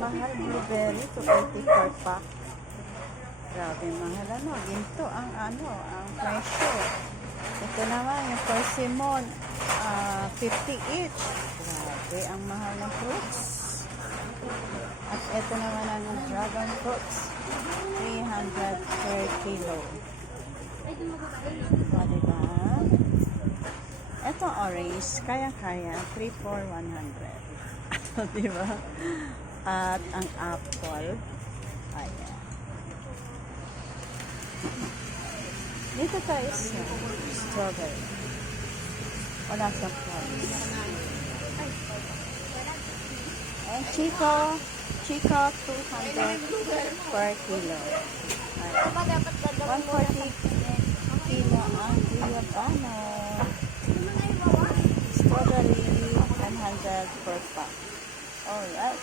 mahal blueberry, 280 per pack. Grabe mahal ano, ginto ang ano, ang presyo. Ito naman yung persimmon, ah 50 each. Grabe ang mahal ng fruits. At ito naman ang dragon fruits, 300 per kilo. O, diba? Ito orange, kaya-kaya, 3 for 100. Di ba? At ang apple, ayan. Dito tayo sa strawberry. Wala sa price. And Chico, Chico, 200 per kilo. Ayan. Ba dapat gagawin 140 kilo ang Guyabano. Ano? Strawberry, 100 per pack. Alright.